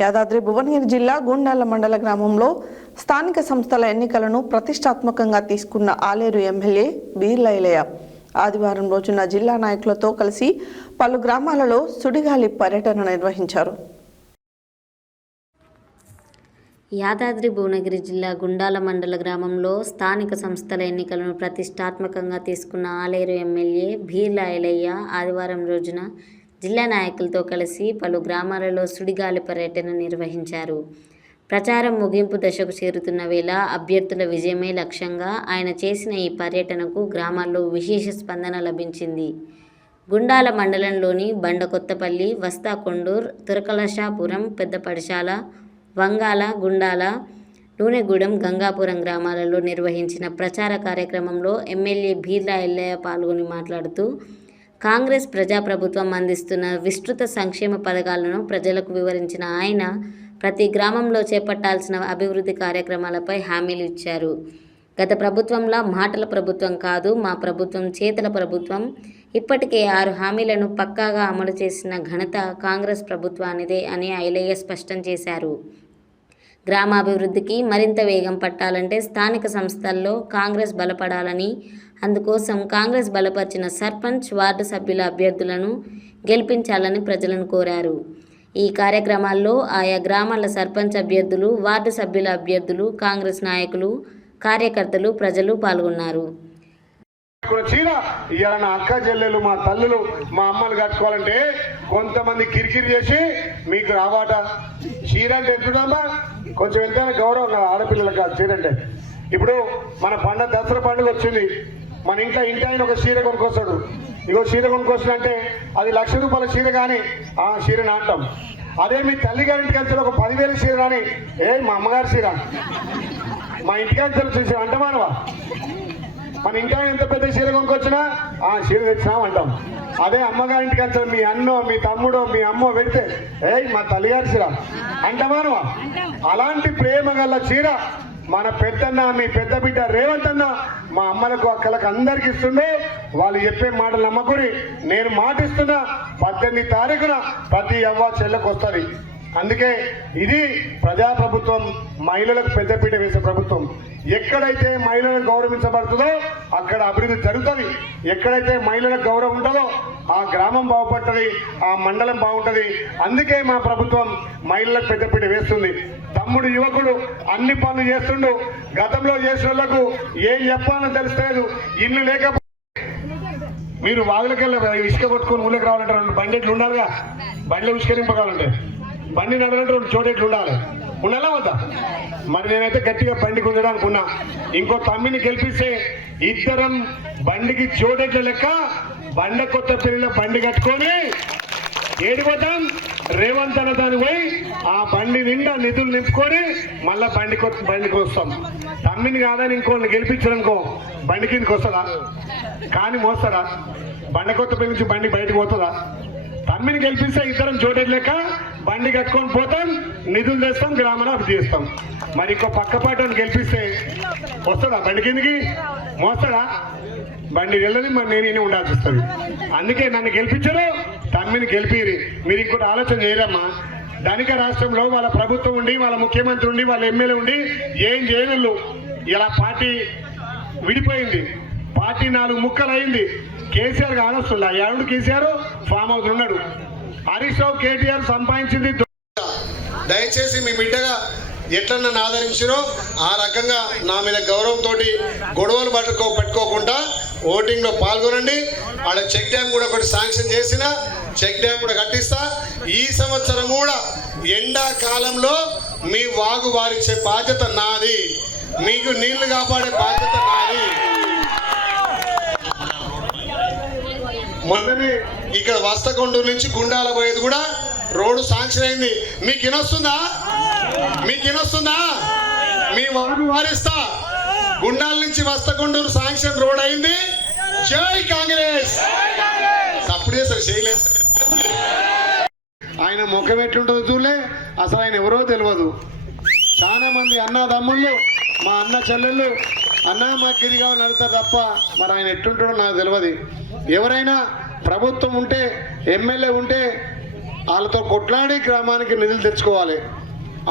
యాదాద్రి భువనగిరి జిల్లా గుండాల మండల గ్రామంలో స్థానిక సంస్థల ఎన్నికలను ప్రతిష్టాత్మకంగా తీసుకున్న ఆలేరు ఎమ్మెల్యే బీర్ల ఐలయ్య ఆదివారం రోజున జిల్లా నాయకులతో కలిసి పలు గ్రామాలలో సుడిగాలి పర్యటన నిర్వహించారు. యాదాద్రి భువనగిరి జిల్లా గుండాల మండల గ్రామంలో స్థానిక సంస్థల ఎన్నికలను ప్రతిష్టాత్మకంగా తీసుకున్న ఆలేరు ఎమ్మెల్యే బీర్ల ఐలయ్య ఆదివారం రోజున జిల్లా నాయకులతో కలిసి పలు గ్రామాలలో సుడిగాలి పర్యటన నిర్వహించారు. ప్రచారం ముగింపు దశకు చేరుతున్న వేళ అభ్యర్థుల విజయమే లక్ష్యంగా ఆయన చేసిన ఈ పర్యటనకు గ్రామాల్లో విశేష స్పందన లభించింది. గుండాల మండలంలోని బండకొత్తపల్లి, వస్తాకొండూర్, తురకలశాపురం, పెద్దపడిశాల, వంగాల, గుండాల, నూనెగూడెం, గంగాపురం గ్రామాలలో నిర్వహించిన ప్రచార కార్యక్రమంలో ఎమ్మెల్యే బీర్ల ఐలయ్య పాల్గొని మాట్లాడుతూ కాంగ్రెస్ ప్రజాప్రభుత్వం అందిస్తున్న విస్తృత సంక్షేమ పథకాలను ప్రజలకు వివరించిన ఆయన ప్రతి గ్రామంలో చేపట్టాల్సిన అభివృద్ధి కార్యక్రమాలపై హామీలు ఇచ్చారు. గత ప్రభుత్వంలా మాటల ప్రభుత్వం కాదు, మా ప్రభుత్వం చేతల ప్రభుత్వం. ఇప్పటికే 6 హామీలను పక్కాగా అమలు చేసిన ఘనత కాంగ్రెస్ ప్రభుత్వానిదే అని ఐలయ్య స్పష్టం చేశారు. గ్రామాభివృద్ధికి మరింత వేగం పట్టాలంటే స్థానిక సంస్థల్లో కాంగ్రెస్ బలపడాలని, అందుకోసం కాంగ్రెస్ బలపరిచిన సర్పంచ్, వార్డు సభ్యుల అభ్యర్థులను గెలిపించాలని ప్రజలను కోరారు. ఈ కార్యక్రమాల్లో ఆయా గ్రామాల సర్పంచ్ అభ్యర్థులు, వార్డు సభ్యుల అభ్యర్థులు, కాంగ్రెస్ నాయకులు, కార్యకర్తలు, ప్రజలు పాల్గొన్నారు. ఇవాళ నా అక్క చెల్లెలు, మా తల్లులు, మా అమ్మలు కట్టుకోవాలంటే కొంతమంది కిరికిరి చేసి మీకు రావాట చీర అంటే ఎంతుందమ్మా, కొంచెం ఎంతైనా గౌరవం ఆడపిల్లలకు చీర అంటే. ఇప్పుడు మన పండుగ దసరా పండుగ వచ్చింది, మన ఇంట్లో ఆయన ఒక చీర కొనుక్కొస్తాడు. ఇగో చీర కొనుక్కొస్తాడు అంటే అది ₹1,00,000 చీర కానీ ఆ చీరని అంటాం. అదే మీ తల్లి గారింటికి వెళ్తే ఒక 10,000 చీర కానీ మా అమ్మగారి చీర, మా ఇంటికి వెళ్తే చూసి అంటమానవా. మన ఇంకా ఎంత పెద్ద చీర కొనుక్కొచ్చినా ఆ చీర తెచ్చినాం అంటాం. అదే అమ్మగారింటికి వెళ్తే మీ అన్నో, మీ తమ్ముడో, మీ అమ్మో పెడితే మా తల్లిగారి చీర అంటమానవా. అలాంటి ప్రేమ గల చీర మన పెద్దన్న, మీ పెద్ద బిడ్డ రేవంత్ అన్న మా అమ్మలకు, అక్కలకు అందరికి ఇస్తుండే. వాళ్ళు చెప్పే మాటలు నమ్మకుని నేను మాటిస్తున్నా 18 తారీఖున ప్రతి అవ్వ చెల్లెకు వస్తుంది. అందుకే ఇది ప్రజాప్రభుత్వం, మహిళలకు పెద్దపీట వేసే ప్రభుత్వం. ఎక్కడైతే మహిళలకు గౌరవించబడుతుందో అక్కడ అభివృద్ధి జరుగుతుంది. ఎక్కడైతే మహిళలకు గౌరవం ఉంటుందో ఆ గ్రామం బాగుపడుతుంది, ఆ మండలం బాగుంటుంది. అందుకే మా ప్రభుత్వం మహిళలకు పెద్దపీట వేస్తుంది. తమ్ముడు యువకుడు అన్ని పనులు చేస్తుండు. గతంలో చేసిన వాళ్ళకు ఏం చెప్పాలని తెలుస్తలేదు. ఇల్లు లేకపోతే మీరు వాగులకెళ్ళి ఇసుక కొట్టుకొని ఊళ్ళకి రావాలంటే 2 బండెట్లు ఉండాలిగా. బండిలో ఇసుక నింపకాలంటే బండి నడవాలంటే 2 చోటెట్లు ఉండాలా వద్దా? మరి నేనైతే గట్టిగా బండికి ఉండడానికి ఉన్నా. ఇంకో తమ్మిని గెలిపిస్తే ఇద్దరం బండికి చోటెట్ల లెక్క బండకొత్తపల్లిలో బండి కట్టుకొని ఏడిపోతాం. రేవంత్ అన్న దాని పోయి ఆ బండి నిండా నిధులు నింపుకొని మళ్ళా బండికి వస్తాం. తమ్మిని కాదని ఇంకోళ్ళని గెలిపించడానికో బండి కిందకి వస్తుందా? కానీ మోస్తారా? బండకొత్తపల్లి నుంచి బండి బయటకు పోతుందా? తమ్మిని గెలిపిస్తే ఇద్దరం చోటెట్ లెక్క బండి కట్టుకొని పోతాం, నిధులు తెస్తాం, గ్రామాన్ని అభివృద్ధి చేస్తాం. మరి ఇంకో పక్కపాటను గెలిపిస్తే వస్తుందా? బండి కిందికి మోస్తాడా? బండి వెళ్ళని మరి నేను ఉండాల్సి వస్తుంది. అందుకే నన్ను గెలిపించరు, తమ్మిని గెలిపిరి. మీరు ఇంకోటి ఆలోచన చేయరమ్మా. ధనిక రాష్ట్రంలో వాళ్ళ ప్రభుత్వం ఉండి, వాళ్ళ ముఖ్యమంత్రి ఉండి, వాళ్ళ ఎమ్మెల్యే ఉండి ఏం చేయనళ్ళు. ఇలా పార్టీ విడిపోయింది, పార్టీ 4 ముక్కలు అయింది. కేసీఆర్ కానొస్తుందా? ఎవడు కేసీఆర్ ఫామ్ హౌస్ ఉన్నాడు. హరీష్ రావు, కేటీఆర్ సంపాదించింది. దయచేసి మీ బిడ్డగా ఎట్లా నన్ను ఆదరించారో ఆ రకంగా నా మీద గౌరవంతో గొడవలు పెట్టుకోకుండా ఓటింగ్లో పాల్గొనండి. ఆడ చెక్ డ్యామ్ కూడా ఒకటి శాంక్షన్ చేసిన, చెక్ డ్యామ్ కూడా కట్టిస్తా. ఈ సంవత్సరం కూడా ఎండాకాలంలో మీ వాగు వారిచ్చే బాధ్యత నాది, మీకు నీళ్లు కాపాడే బాధ్యత నాది. మొన్ననే ఇక్కడ వస్తకొండూరు నుంచి గుండాల పోయేది కూడా రోడ్డు శాంక్షన్ అయింది. మీకు వినొస్తుందా? మీ వాగు వారిస్తా. గుండాల నుంచి వస్తకొండూరు శాంక్షన్ రోడ్ అయింది. జై కాంగ్రెస్. అప్పుడు చేస్తారు చేయలేదు. ఆయన ముఖం ఎట్లుంటుందో చూడలే, అసలు ఆయన ఎవరో తెలియదు. చాలా మంది అన్నదమ్ముళ్ళు, మా అన్న చెల్లెళ్ళు అన్న మాకు ఇది కావాలని అడుగుతారు తప్ప మరి ఆయన ఎట్లుంటాడో నాకు తెలియదు. ఎవరైనా ప్రభుత్వం ఉంటే, ఎమ్మెల్యే ఉంటే వాళ్ళతో కొట్లాడి గ్రామానికి నిధులు తెచ్చుకోవాలి.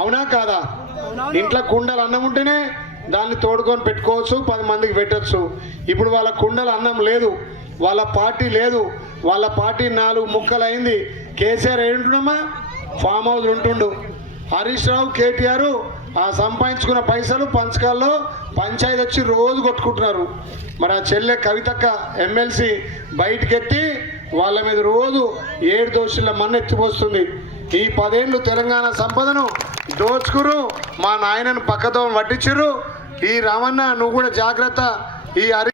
అవునా కాదా? ఇంట్లో కుండలు అన్నం ఉంటేనే దాన్ని తోడుకొని పెట్టుకోవచ్చు, 10 మందికి పెట్టచ్చు. ఇప్పుడు వాళ్ళ కుండలు అన్నం లేదు, వాళ్ళ పార్టీ లేదు, వాళ్ళ పార్టీ 4 ముక్కలైంది. కేసీఆర్ ఏంటున్నామా ఫామ్ హౌస్ ఉంటుండు, హరీష్ రావు కేటీఆర్ ఆ సంపాదించుకున్న పైసలు పంచకాల్లో పంచాయతీ వచ్చి రోజు కొట్టుకుంటున్నారు. మరి ఆ చెల్లె కవితక్క ఎమ్మెల్సీ బయటకెత్తి వాళ్ళ మీద రోజు 7 దోషుల మన్ను ఎత్తిపోస్తుంది. ఈ 10 ఏళ్ళు తెలంగాణ సంపదను దోచుకురు, మా నాయనను పక్కతో పట్టించరు. ఈ రామన్న నువ్వు కూడా జాగ్రత్త. ఈ